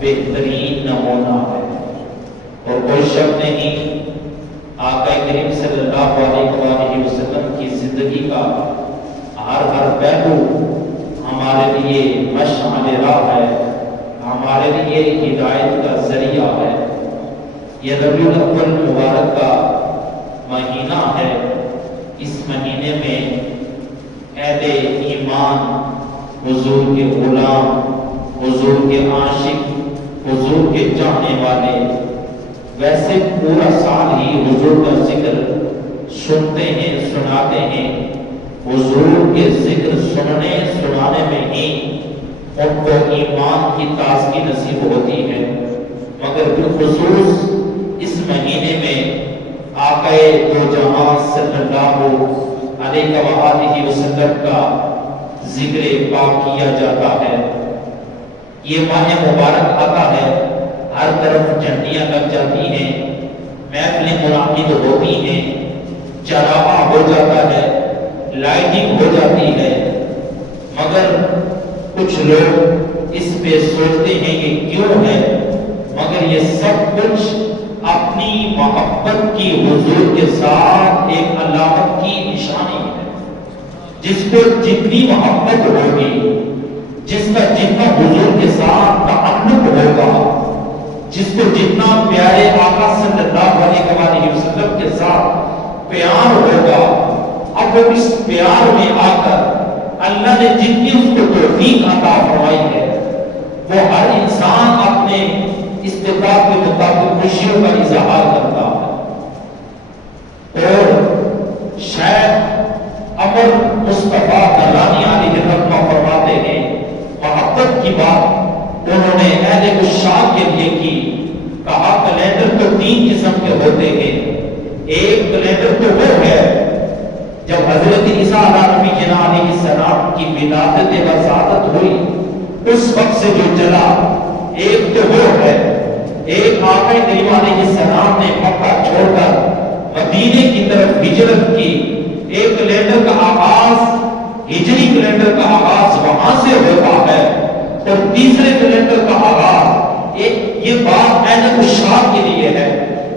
بہترین نمونہ ہے، اور کوئی شک نہیں آقا کریم صلی اللہ علیہ وسلم کی زندگی کا ہر پہلو ہمارے لیے مشعل راہ ہے، ہمارے لیے ہدایت کا ذریعہ ہے۔ یہ ربیع الاول مبارک کا مہینہ ہے، اس مہینے میں اہل ایمان، حضور کے غلام، حضور کے عاشق، حضور کے چاہنے والے ویسے پورا سال ہی حضور کا ذکر سنتے ہیں، سناتے ہیں۔ حضور کے ذکر سننے سنانے میں ہی ان کو ایمان کی تازگی نصیب ہوتی ہے، مگر بالخصوص اس مہینے میں آقا دو جہاں صلی اللہ علیہ وآلہ وسلم کا ذکر پاک کیا جاتا ہے۔ یہ ماہ مبارک آتا ہے، ہر طرف جھنڈیاں لگ جاتی ہیں، محفلیں منعقد ہوتی ہیں، چراغاں ہو جاتا ہے، لائٹنگ ہو جاتی ہے، مگر کچھ لوگ اس پہ سوچتے ہیں کہ کیوں ہے، مگر یہ سب کچھ اپنی محبت کی حضور کے ساتھ ایک علامت کی نشانی ہے۔ جس کو جتنی محبت ہوگی، جس کا جتنا حضور کے ساتھ تعلق ہوگا، جس کو جتنا پیارے آقا صلی اللہ علیہ وسلم کے ساتھ پیار ہوگا، اب وہ اس پیار میں آ کر اللہ نے جتنی اس کو توفیق عطا فرمائی ہے، وہ ہر انسان اپنے استطاعت کے مطابق خوشیوں کا اظہار کرتا ہے۔ اور شیخ عمر مصطفیٰ درانی علیہ رحمہ فرماتے ہیں، محبت کی بات انہوں نے اہل عشاق کے لیے کی، کہا کیلنڈر تو 3 قسم کے ہوتے ہیں۔ ایک کیلنڈر تو وہ ہے جب حضرت عیسیٰ علیہ السلام کی ولادت وسعادت ہوئی اس وقت سے جو چلا، ایک تو وہ ہے، ایک آقا کریم علیہ السلام نے مکہ چھوڑ کر مدینے کی طرف ہجرت کی، ایک کیلنڈر کا آغاز، ہجری کیلنڈر کا آغاز وہاں سے ہوتا ہے، اور تیسرے کیلنڈر کا آغاز یہ بات اہل عشاق کے لیے ہے،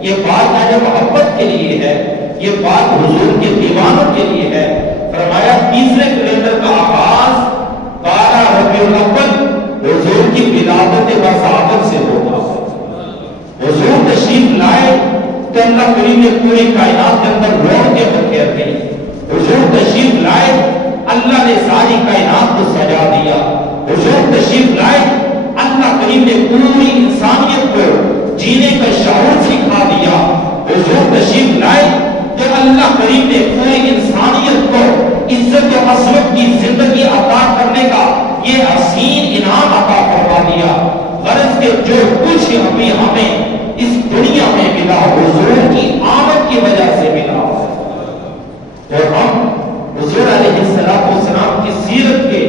یہ بات اہل محبت کے لیے ہے، یہ بات حضور کے دیوانوں کے لیے ہے۔ فرمایا تیسرے کیلنڈر کا آغاز 12 ربیع الاول حضور کی ولادت وسعادت سے ہوتا ہے۔ حضور تشریف لائے تو اللہ کریم نے پوری کائنات کے اندر روح کے بکھیر گئی۔ حضور تشریف لائے اللہ نے ساری کائنات کو سجا دیا۔ حضور تشریف لائے اللہ کریم نے پوری انسانیت کو جینے کا شعور سکھا دیا۔ حضور تشریف لائے تو اللہ کریم نے پوری انسانیت کو عزت و عظمت کی زندگی عطا کرنے کا یہ حسین انعام عطا فرما دیا۔ غرض کہ جو کچھ ابھی ہمیں اس دنیا میں ملا حضور کی آمد کی وجہ سے ملا، اور ہم حضور علیہ السلام کی سیرت کے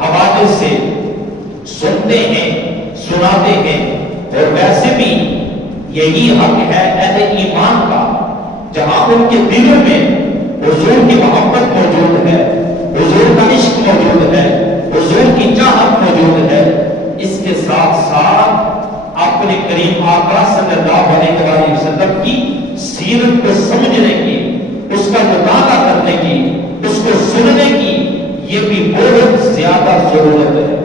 حوالے سے سنتے ہیں، سناتے ہیں، اور ویسے بھی یہی حق ہے اہل ایمان کا، جہاں ان کے دلوں میں حضور کی محبت موجود ہے، حضور کا عشق موجود ہے، حضور کی چاہت موجود ہے، اس کے ساتھ ساتھ اپنے کریم آقا صلی اللہ علیہ وسلم کی سیرت کو سمجھنے کی، اس کا مطالعہ کرنے کی، اس کو سننے کی یہ بھی بہت زیادہ ضرورت ہے،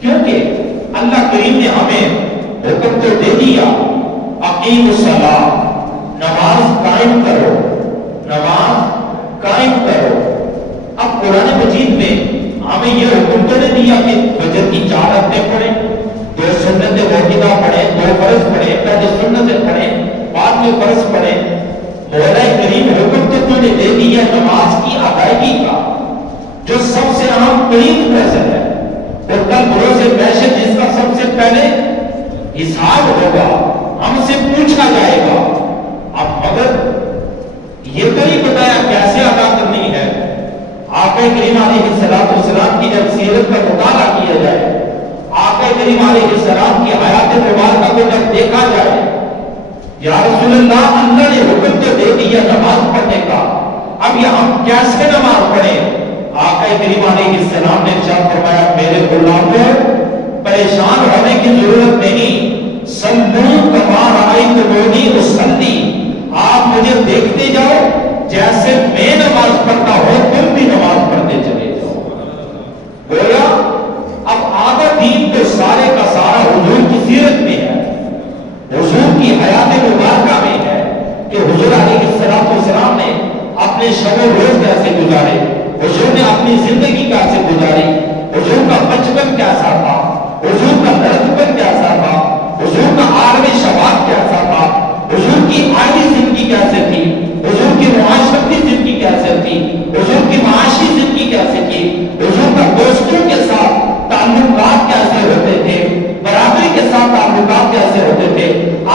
کیونکہ اللہ کریم نے ہمیں حکم تو دے دیا اقیم الصلاۃ، نماز قائم کرو، نماز قائم کرو۔ اب قرآن مجید میں ہمیں یہ حکم تو نہیں دیا کہ فجر کی 4 رکعتیں پڑھیں، 2 سنت واجبہ پڑھیں، 2 فرض پڑھیں، پہلے سنتیں پڑھیں بعد میں فرض پڑھیں۔ مولا کریم حکم تو نے دے دیا نماز کی ادائیگی کا، جو سب سے اہم ترین فیصلہ ہے، اور کل بروز محشر جس کا سب سے پہلے حساب ہوگا، ہم سے پوچھا جائے گا۔ اب مگر یہ تو نہیں بتایا کیسے ادا کرنی ہے۔ آقا کریم علیہ السلام کی جب سیرت کا مطالعہ کیا جائے، آقا کریم علیہ السلام کی حیات مبارکہ کو جب دیکھا جائے، یا رسول اللہ اللہ نے حکم تو دے دیا نماز پڑھنے کا، اب یہ ہم کیسے نماز پڑھیں؟ آقا کریم علیہ السلام نے ارشاد فرمایا میرے غلاموں، پریشان ہونے کی ضرورت نہیں، صلو کما رأیتمونی اصلی، آپ مجھے دیکھتے جاؤ جیسے میں نماز پڑھتا ہوں تم بھی نماز پڑھتے چلے جاؤ۔ گویا اب آدھا دین تو سارے کا سارا حضور کی سیرت میں ہے، حضور کی حیات مبارکہ میں ہے کہ حضور علیہ السلام نے اپنے شب و روز کیسے گزارے، حضور نے اپنی زندگی کیسے گزاری، حضور کا بچپن کیسا تھا، حضور کا لڑکپن کیسا تھا، حضور کا عالم شباب کیسا تھا، حضور کی آئلی زندگی کیسے تھی، حضور کی معاشرتی زندگی کیسے تھی، حضور کی معاشی زندگی کیسے تھی، حضور کا دوستوں کے ساتھ تعلقات کیسے ہوتے تھے، برادری کے ساتھ تعلقات کیسے ہوتے تھے،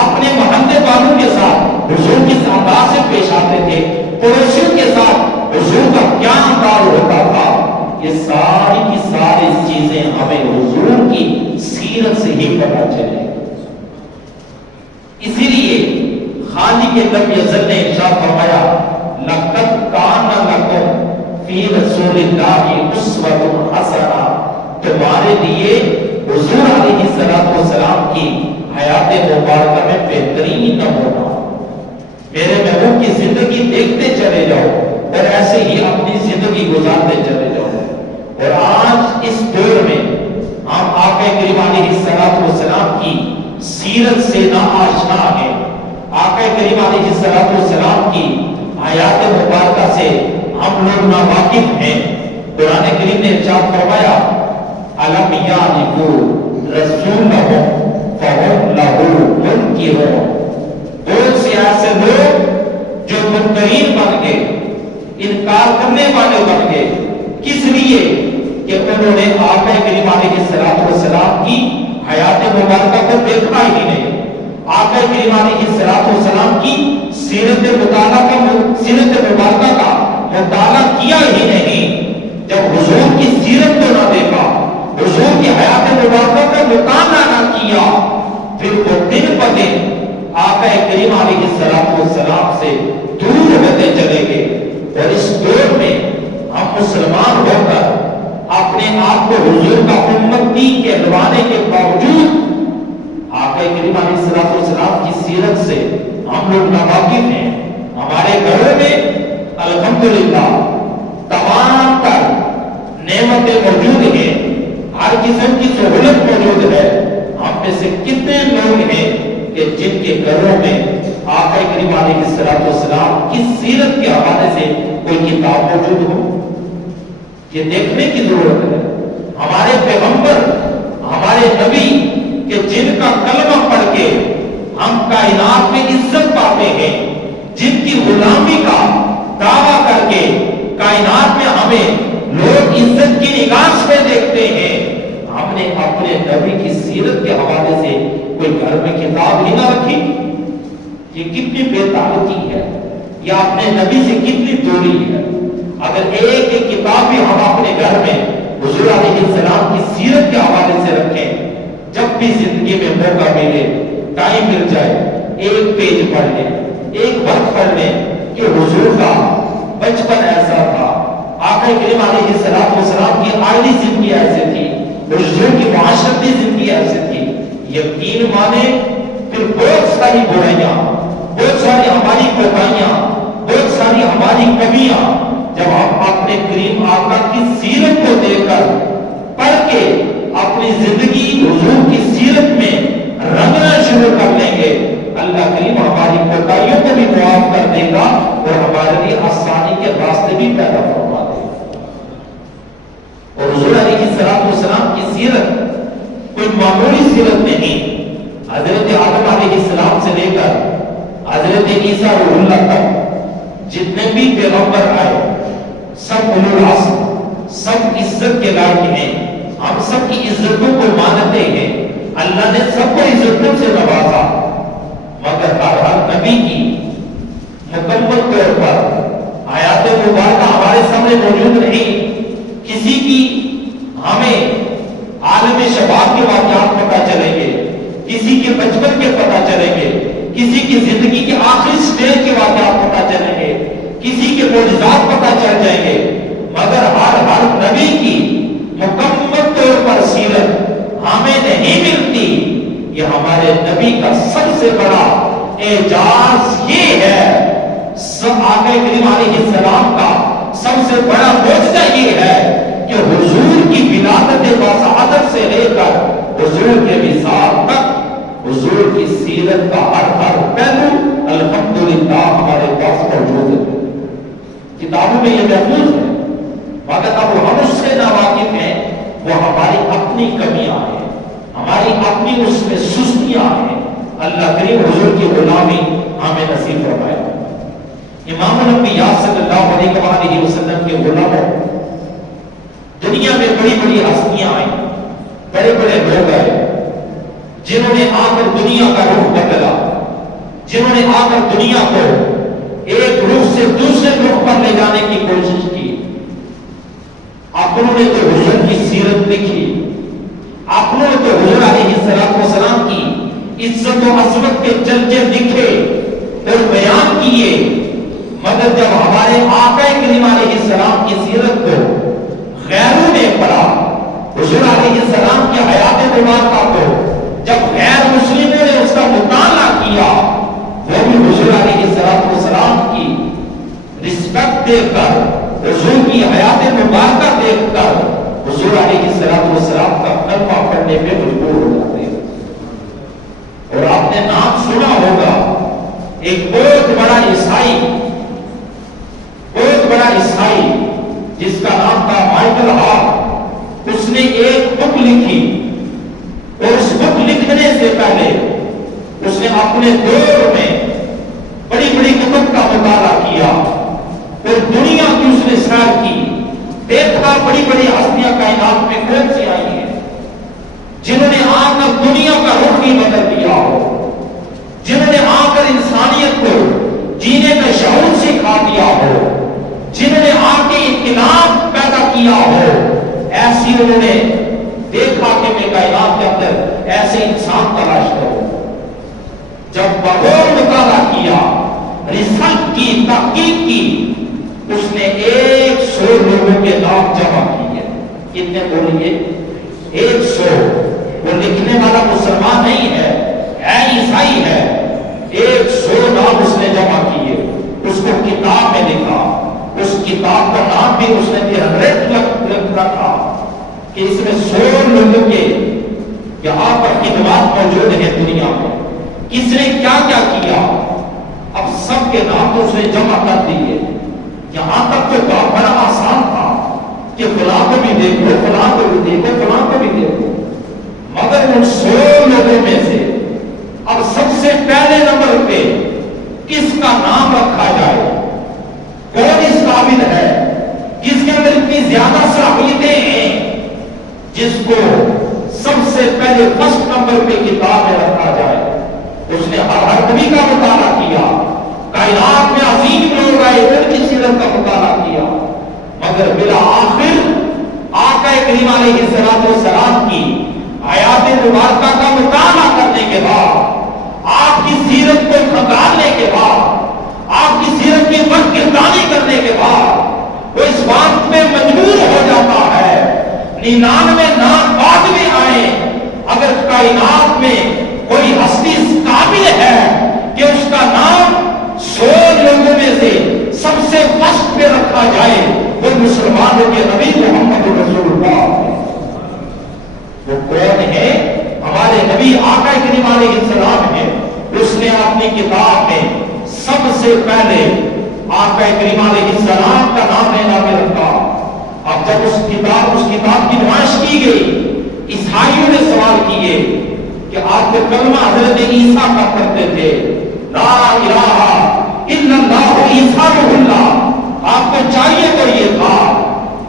اپنے محلے والوں کے ساتھ حضور کس انداز سے پیش آتے تھے، پڑوسیوں کے ساتھ حضور کا کیا انداز ہوتا تھا، یہ ساری کی ساری چیزیں ہمیں حضور کی سیرت سے ہی پتہ چلے۔ اسی لیے خالق لم یزل نے ارشاد فرمایا لقد کان لکم فی رسول اللہ اسوۃ حسنہ، تمہارے لیے حضور علیہ السلام کی حیات مبارکہ میں بہترین نمونہ، میرے محبوب کی زندگی دیکھتے چلے جاؤ اور ایسے ہی اپنی زندگی گزارتے چلے جاؤ۔ اور آج اس دور میں ہم آقا کریم علیہ السلام کی سیرت سے ناآشنا ہیں، آقا کریم علیہ السلام کی حیات مبارکہ سے ہم لوگ ناواقف ہیں۔ قرآن کریم نے ارشاد فرمایا الم یعرفوا رسولہم فہم لہ منکرون، بہت سے ایسے لوگ جو منکرین بن گئے، انکار کرنے والے بن گئے، کس لیے کہ انہوں نے آقا کریم علیہ السلام کی حیات مبارکہ کو دیکھا ہی نہیں، آقا کریم علیہ السلام کی سیرت مبارکہ کا مطالعہ کیا ہی نہیں۔ جب حضور کی سیرت کو نہ دیکھا، حضور کی حیات مبارکہ کا مطالعہ نہ کیا، پھر وہ دن بہ دن آقا کریم علیہ السلام سے دور ہوتے چلے گئے۔ اور اس دور میں ہم مسلمان ہو کر اپنے آپ کو حضور کا امتی کہلوانے کے باوجود آقا کریم علیہ السلام کی سیرت سے ہم لوگ ناواقف ہیں۔ ہمارے گھروں میں الحمدللہ تمام تر نعمتیں موجود ہیں، ہر قسم کی سہولت موجود ہے، ہم میں سے کتنے لوگ ہیں کہ جن کے گھروں میں آقا کریم علیہ السلام کی سیرت کے حوالے سے کوئی کتاب موجود ہو؟ یہ دیکھنے کی ضرورت ہے۔ ہمارے پیغمبر، ہمارے نبی کہ جن کا کلمہ پڑھ کے ہم کائنات میں عزت پاتے ہیں، جن کی غلامی کا دعویٰ کر کے کائنات میں ہمیں لوگ عزت کی نگاہ سے دیکھتے ہیں، ہم نے اپنے نبی کی سیرت کے حوالے سے کوئی گھر میں کتاب ہی نہ رکھی؟ یہ کتنی بے تعلقی ہے، یا اپنے نبی سے کتنی دوری ہے۔ اگر ایک ایک کتاب بھی ہم اپنے گھر میں حضور علیہ السلام کی سیرت کے حوالے سے رکھیں، جب بھی زندگی میں موقع ملے، ٹائم مل جائے، ایک پیج پڑھ لیں، ایک وقت پڑھ لیں کہ حضور کا بچپن ایسا تھا، آقا کریم علیہ السلام کی آئلی زندگی ایسے تھی، حضور کی معاشرتی زندگی ایسے تھی، یقین مانے پھر بہت ساری برائیاں، بہت ساری ہماری کوتاہیاں، بہت ساری ہماری کمیاں جب ہم اپنے کریم آقا کی سیرت کو دیکھ کر پڑھ کے اپنی زندگی حضور کی سیرت میں رنگنا شروع کر لیں گے، اللہ کریم ہماری کوتاہیوں کو بھی معاف کر دے گا اور ہمارے لیے آسانی کے راستے بھی پیدا فرما دے گا۔ اور حضور علیہ السلام کی سیرت کوئی معمولی سیرت نہیں، حضرت آدم علیہ السلام سے لے کر حضرت عیسیٰ روح اللہ تک جتنے بھی پیغمبر آئے سب اولو العزم، سب عزت کے لائق ہیں، ہم سب کی عزتوں کو مانتے ہیں، اللہ نے سب کو عزتوں سے نوازا، مگر ہر نبی کی مکمل طور پر آیات مبارکہ ہمارے سامنے موجود نہیں۔ کسی کی ہمیں عالم شباب کے واقعات پتہ چلیں گے، کسی کے بچپن کے پتہ چلیں گے، کسی کی زندگی کے آخری سٹیج کے واقعات پتہ چلیں گے، کسی کے معجزات پتہ چل جائیں گے، مگر ہر نبی کی مکمل طور پر سیرت ہمیں نہیں ملتی۔ یہ ہمارے نبی کا سب سے بڑا اعجاز یہ ہے، آقا کریم علیہ السلام کا سب سے بڑا معجزہ یہ ہے کہ حضور کی ولادت بسعادت سے لے کر حضور کے وصال تک حضور کی سیرت کا ہر پہلو الحمدللہ ہمارے پاس موجود ہے، کتابوں میں یہ محفوظ ہے، مگر اب ہم اس سے ناواقف ہیں، وہ ہماری اپنی کمیاں ہیں، ہماری اپنی اس میں سستیاں ہیں۔ اللہ کریم حضور کی غلامی ہمیں نصیب فرمائے۔ امام الانبیاء صلی اللہ علیہ وآلہ وسلم کے غلاموں، دنیا میں بڑی بڑی ہستیاں آئیں، بڑے بڑے لوگ آئے، جنہوں نے آ کر دنیا کا رخ بدلا، جنہوں نے آ کر دنیا کو ایک رخ سے دوسرے رخ پر لے جانے کی کوشش کی۔ اپنوں نے تو حضور کی سیرت لکھی، اپنوں نے تو حضور علیہ السلام کی عزت و عظمت کے چرچے لکھے اور بیان کیے، مگر جب ہمارے آقا کریم علیہ السلام کی سیرت کو غیروں نے پڑھا، حضور علیہ السلام کی حیات مبارکہ کو جب غیر مسلموں نے اس کا مطالعہ کیا، وہ بھی حضور علیہ السلام کی رسپیکٹ دیکھ کر، حضور کی حیات مبارکہ دیکھ کر حضور علیہ السلام کا کلمہ پڑھنے پہ مجبور ہو جاتے ہیں۔ اور آپ نے نام سنا ہوگا، ایک بہت بڑا عیسائی جس کا نام تھا مائیکل ہارٹ، اس نے ایک بک لکھی، اور اس بک لکھنے سے پہلے اس نے اپنے دور میں بڑی بڑی کتب کا مطالعہ کیا اور دنیا کی اس نے سیر کی، دیکھا بڑی بڑی ہستیاں کائنات میں کون سی آئی ہیں جنہوں نے آ کر دنیا کا رخ ہی بدل دیا ہو، جنہوں نے آ کر انسانیت کو جینے کا شعور سکھا دیا ہو، جنہوں نے آ کے انقلاب پیدا کیا ہو، ایسی انہوں نے دیکھا کہ میں کائنات کے اندر ایسے انسان تلاش کروں۔ جب بغور مطالعہ کیا، ریسرچ کی، تحقیق کی، اس نے 100 لوگوں کے نام جمع کیے۔ کتنے بولیے؟ 100۔ وہ لکھنے والا مسلمان نہیں ہے، عیسائی ہے۔ 100 نام اس نے جمع کیے، اس کو کتاب میں لکھا۔ اس کتاب کا نام بھی اس نے رکھا کہ اس میں 100 لوگوں کے یہاں پر خدمات موجود ہیں دنیا میں، کس نے کیا کیا کیا۔ اب سب کے نام تو اس نے جمع کر دیے، یہاں تک تو بڑا آسان تھا کہ فلاں کو بھی دیکھو، فلاں کو بھی دیکھو، فلاں کو بھی دیکھو، مگر ان 100 لوگوں میں سے اب سب سے پہلے نمبر پہ کس کا نام رکھا جائے، کون اس قابل ہے، جس کے اندر اتنی زیادہ صلاحیتیں ہیں، جس کو سب سے پہلے فرسٹ نمبر پہ کتاب میں رکھا جائے۔ اس نے ہر نبی کا مطالعہ کیا، کائنات میں عظیم لوگ آئے، ان کی سیرت کا مطالعہ کیا، مگر بالآخر آقا کریم علیہ السلام کی حیات مبارکہ کا مطالعہ کرنے کے بعد، آپ کی سیرت کو کھنگالنے کے بعد، آپ کی سیرت کی بدکردانی کرنے کے بعد، وہ اس بات میں مجبور ہو جاتا ہے 99 نام بعد میں آئے، اگر کائنات میں کوئی ہستی اس قابل ہے کہ اس کا نام 100 لوگوں میں سے سب سے فرسٹ پہ رکھا جائے، وہ مسلمانوں کے نبی محمد رسول اللہ۔ وہ کون ہے؟ ہمارے نبی آقا کریم علیہ السلام ہے۔ اس نے اپنی کتاب میں سب سے پہلے آقا کریم علیہ السلام کا نام لینا میں رکھا۔ اب جب اس کتاب کی نمائش کی گئی، عیسائیوں نے سوال کیے کہ آپ کے کلمہ حضرت عیسیٰ کا کرتے تھے، لا الہ الا اللہ عیسیٰ روح اللہ، آپ کو چاہیے تو یہ تھا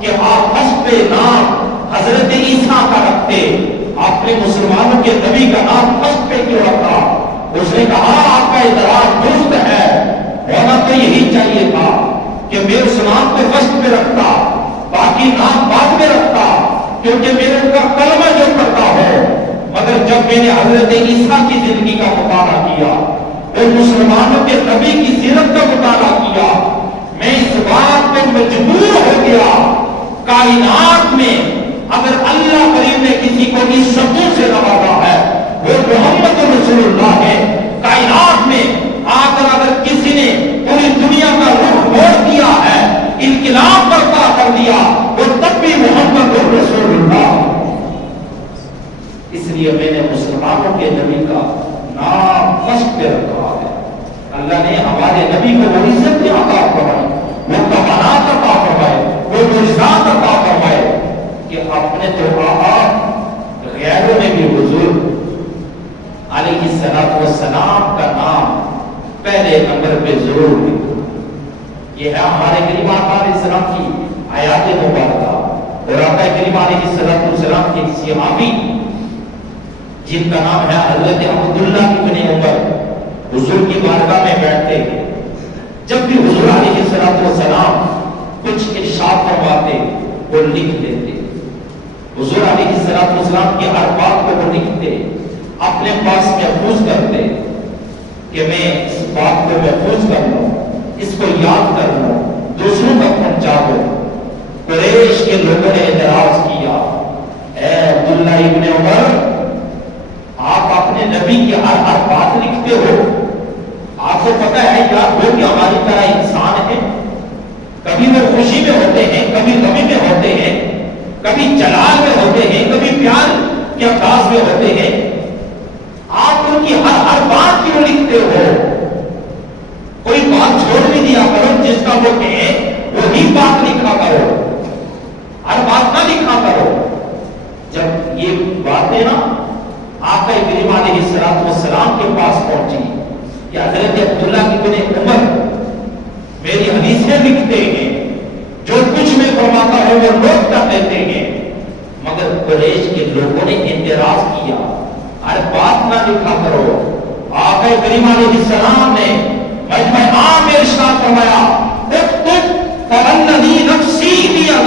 کہ آپ حسب نام حضرت عیسیٰ کا رکھتے، آپ نے مسلمانوں کے نبی کا نام حسب پہ کیوں رکھا؟ اس نے کہا آپ کا اعتراض درست ہے، ہونا تو یہی چاہیے تھا کہ میں اس نام کو فرسٹ پہ رکھتا، باقی نام بعد میں رکھتا، کیونکہ میں نے ان کا کلمہ جو پڑھتا ہو۔ مگر جب میں نے حضرت عیسیٰ کی زندگی کا مطالعہ کیا اور مسلمانوں کے نبی کی سیرت کا مطالعہ کیا، میں اس بات پہ مجبور ہو گیا، کائنات میں اگر اللہ کریم نے کسی کو عزتوں سے نوازا ہے، وہ محمد میں نے مسلمانوں کے نبی کا نام مشق پہ رکھا ہے۔ اللہ نے ہمارے نبی کو وہ عزت عطا فرمائی، وہ کمالات عطا فرمائے، وہ معجزات عطا فرمائے کہ اپنے تو آپ غیروں نے بھی حضور علیہ السلام کا نام پہلے نمبر پہ ضرور لکھا۔ یہ ہے ہمارے کریم آقا علیہ السلام کی حیات مبارکہ اور آقا کریم علیہ السلام کے صحابی جن کا نام ہے حضرت عبداللہ ابن عمر، حضور کی بارگاہ میں بیٹھتے ہیں، جب بھی حضور علیہ السلام کچھ ارشاد فرماتے وہ لکھ دیتے۔ حضور علیہ السلام کی ہر بات کو وہ لکھتے، اپنے پاس محفوظ کرتے کہ میں اس بات کو محفوظ کر لوں، اس کو یاد کر لوں، دوسروں تک پہنچا دوں۔ قریش کے لوگوں نے اعتراض کیا، اے عبداللہ ابن عمر، آپ اپنے نبی کی ہر بات لکھتے ہو، آپ کو پتہ ہے یاد ہو کہ ہماری طرح انسان ہے، کبھی وہ خوشی میں ہوتے ہیں، کبھی غمی میں ہوتے ہیں، کبھی جلال میں ہوتے ہیں، کبھی پیار کے انداز میں ہوتے ہیں، آپ ان کی ہر بات کیوں لکھتے ہو؟ کوئی بات چھوڑ بھی دیا کرو، جس کا وہ کہے وہی بات لکھا کرو، ہر بات نہ لکھا کرو۔ جب یہ باتیں نا آقا کریم علیہ السلام کے پاس پہنچی کہ حضرت عبداللہ ابن عمر میری حدیثیں لکھتے ہیں، جو کچھ میں فرماتا ہے وہ نوٹ کر لیتے ہیں، مگر قریش کے لوگوں نے اعتراض کیا، ہر بات نہ لکھا کرو۔ آقا کریم علیہ السلام نے مجمع عام میں ارشاد فرمایا، اکتب فوالذی نفسی بیدہ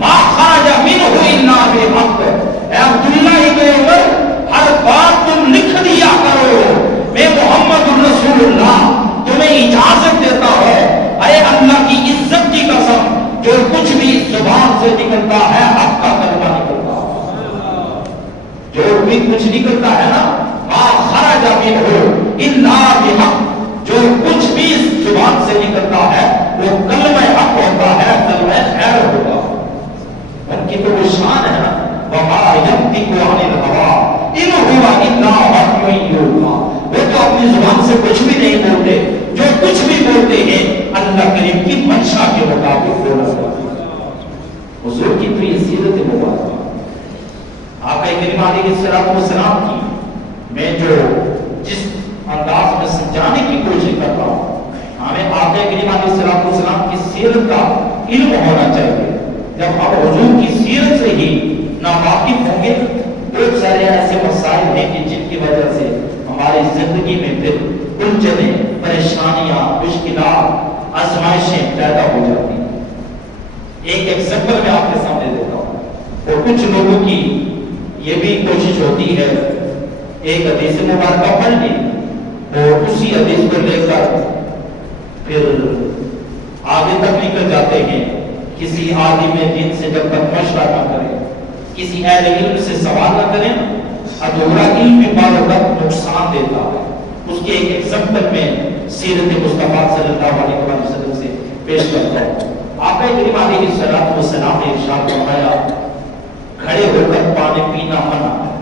ما خرج منہ الا بالحق۔ اے عبداللہ ابن عمر، ہر بات تم لکھ دیا کرو، میں محمد الرسول اللہ تمہیں اجازت دیتا ہوں، ارے اللہ کی عزت کی قسم، جو کچھ بھی زبان سے نکلتا ہے حق کا کلمہ نکلتا ہے، جو بھی کچھ نکلتا ہے نا ما خرج منہ الا بالحق، جو کچھ بھی اس زبان سے نکلتا ہے وہ کلمہ حق ہوتا ہے، کلمہ خیر ہوگا۔ ان کی تو وہ شان ہے نا، وما ينطق عن الهوى ان هو الا وحی یوحی، وہ تو اپنی زبان سے کچھ بھی نہیں بولتے، جو کچھ بھی بولتے ہیں اللہ کریم کی منشا کے مطابق بولا جاتا ہے۔ حضور کی تو یہ سیرت مبارکہ آقا کریم علیہ السلام کی میں جو جس انداز میں سمجھانے کی کوشش کرتا ہوں، ہمیں آقا کریم علیہ السلام کی سیرت کا علم ہونا چاہیے۔ جب ہم حضور کی سیرت سے ہی ناواقف ہوں گے، بہت سارے ایسے مسائل ہیں کہ جن کی وجہ سے ہماری زندگی میں پھر الجھنیں، پریشانیاں، مشکلات، آزمائشیں پیدا ہو جاتی ہیں۔ ایک ایگزامپل میں آپ کے سامنے دیتا ہوں، اور کچھ لوگوں کی یہ بھی کوشش ہوتی ہے ایک حدیث مبارکہ پڑھ لی اور اسی حدیث کو لے کر پھر آگے تک نکل جاتے ہیں، کسی عالم دین سے جب تک مشورہ نہ کریں، کسی اہل علم سے سوال نہ کریں، ادھورا علم بھی بعض وقت نقصان دیتا ہے۔ اس کی ایک ایگزامپل میں سیرت مصطفیٰ صلی اللہ علیہ وسلم سے پیش کرتا ہوں۔ آقا کریم علیہ السلام نے ارشاد فرمایا، کھڑے ہو کر پانی پینا منع ہے،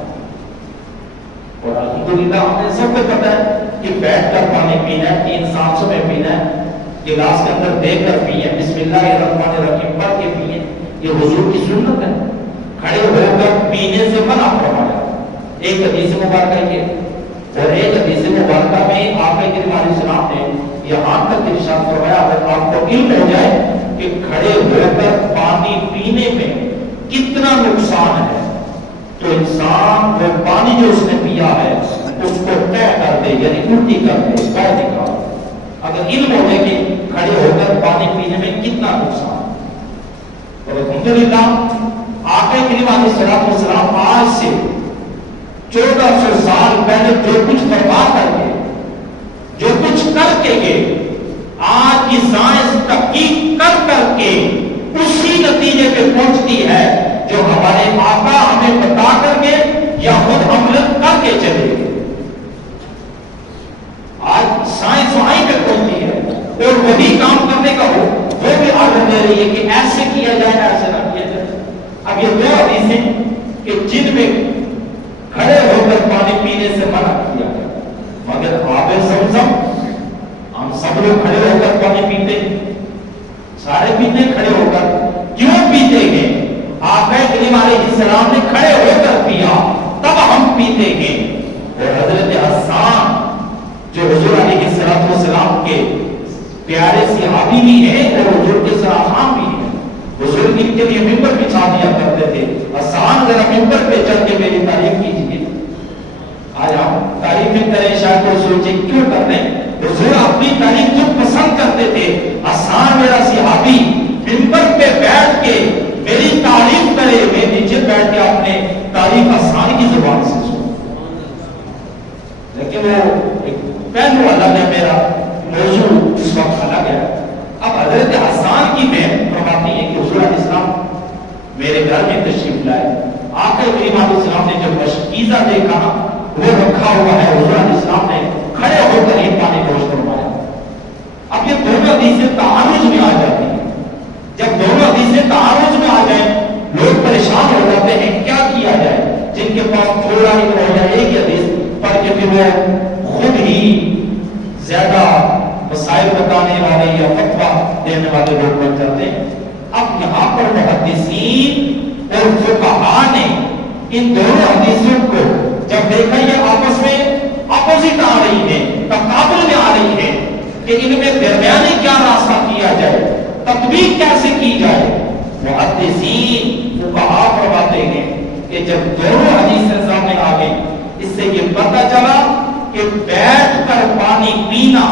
اور الحمدللہ ہمیں سب کو پتہ ہے کہ بیٹھ کر پانی پینا ہے، 3 سانسوں میں پینا ہے، گلاس کے اندر دے کر پیئے، بسم اللہ الرحمن الرحیم پڑھ کے پیئے، یہ حضور کی سنت ہے۔ کھڑے ہو کر پینے سے منع فرمایا، ایک حدیث مبارکہ یہ، اور ایک حدیث مبارکہ میں آقا کریم علیہ السلام نے یہاں تک ارشاد فرمایا، اگر آپ کو علم ہو جائے کہ کھڑے ہو کر پانی پینے میں کتنا نقصان ہے، تو انسان وہ پانی جو اس نے پیا ہے اس کو طے کر دے، یعنی الٹی کر دے، بہ نکال۔ اگر علم ہو جائے کہ کھڑے ہو کر پانی پینے میں کتنا نقصان، اور الحمدللہ آقا کریم علیہ السلام آج سے 1400 سال پہلے جو کچھ فرما کر کے، جو کچھ کر کے گئے، آج کی سائنس تحقیق کر کے اسی نتیجے پہ پہنچتی ہے جو ہمارے آقا ہمیں بتا کر کے یا خود عمل کر کے چلے گئے۔ آج سائنس وہیں پہ پہنچتی ہے اور وہی کام کرنے کا ہو وہ بھی آرڈر دے رہی ہے کہ ایسے کیا جائے، ایسے نہ کیا جائے۔ اب یہ 2 حدیثیں کہ جن میں کھڑے پینے سے منع کیا گیا، مگر آب زمزم ہم سب لوگ کھڑے ہو کر پانی پیتے ہیں، سارے پیتے ہیں کھڑے ہو کر، کیوں پیتے ہیں؟ آقا کریم علیہ السلام نے کھڑے ہو کر پیا، تب ہم پیتے ہیں۔ اور حضرت حسان جو حضور علیہ السلام کے پیارے صحابی بھی ہیں اور حضور کے صحابہ بھی ہیں، حضور ان کے لیے ممبر بچھا دیا کرتے تھے، حسان ذرا ممبر پہ چل کے میری تعریف کیجیے۔ آج ہم تعریفیں کریں، شاید وہ سوچے کیوں کر رہے ہیں؟ حضور اپنی تعریف جو پسند کرتے تھے، حسان میرا صحابی ممبر پہ بیٹھ کے میری تعریف کرے، میں نیچے بیٹھ کے اپنے تعریف حسان کی زبان سے سنوں۔ لیکن وہ پہلو اللہ نے میرا موضوع اس وقت الگ ہے۔ اب حضرت حسان کی میں فرماتی ہے کہ حضور علیہ السلام میرے گھر میں تشریف لائے، آقا کریم علیہ السلام نے جب مشکیزہ دیکھا وہ رکھا ہوا ہے، حضور علیہ السلام نے کھڑے ہو کر یہ پانی نوش فرمایا۔ اب یہ دونوں حدیثیں تعارض میں آ جاتی ہیں، جب دونوں حدیثیں تعارض میں آ جائیں لوگ پریشان ہو جاتے ہیں کیا کیا جائے۔ جن کے پاس تھوڑا ہی رہ جائے ایک حدیث پڑھ کے پھر وہ خود ہی زیادہ مسائل بتانے والے یا فتویٰ دینے والے لوگ بن جاتے ہیں۔ اب یہاں پر محدثین اور فقہاء نے ان دونوں حدیثوں کو جب دیکھا یہ آپس میں اپوزٹ آ رہی ہے، تقابل میں آ رہی ہے کہ ان میں درمیانی کیا راستہ کیا جائے، تطبیق کیسے کی جائے، محدثین فقہاء فرماتے ہیں کہ جب دونوں حدیثیں سامنے آ گئی اس سے یہ پتہ چلا کہ بیٹھ کر پانی پینا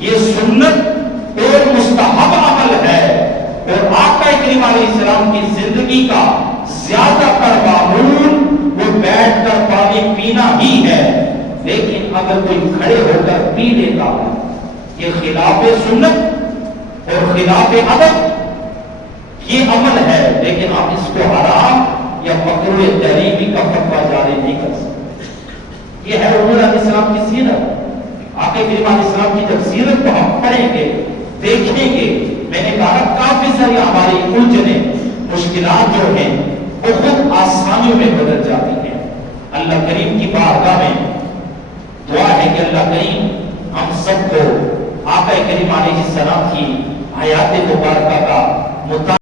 یہ سنت اور مستحب عمل ہے، اور آقا کریم علیہ السلام کی زندگی کا زیادہ تر معمول وہ بیٹھ کر پانی پینا ہی ہے۔ لیکن اگر کوئی کھڑے ہو کر پی لیتا ہے یہ خلاف سنت اور خلاف ادب یہ عمل ہے، لیکن آپ اس کو حرام یا مکروہ تحریمی کا فتویٰ جاری نہیں کر سکتے۔ یہ ہے حضور علیہ السلام کی سیرت۔ آقا کریم علیہ السلام کی جب سیرت کو ہم پڑھیں گے دیکھیں گے، میں نے کہا کافی ساری ہماری الجھنیں مشکلات جو ہیں وہ خود آسانیوں میں بدل جاتی ہیں۔ اللہ کریم کی بارگاہ میں دعا ہے کہ اللہ کریم ہم سب کو آقا کریم علیہ السلام کی حیات مبارکہ کا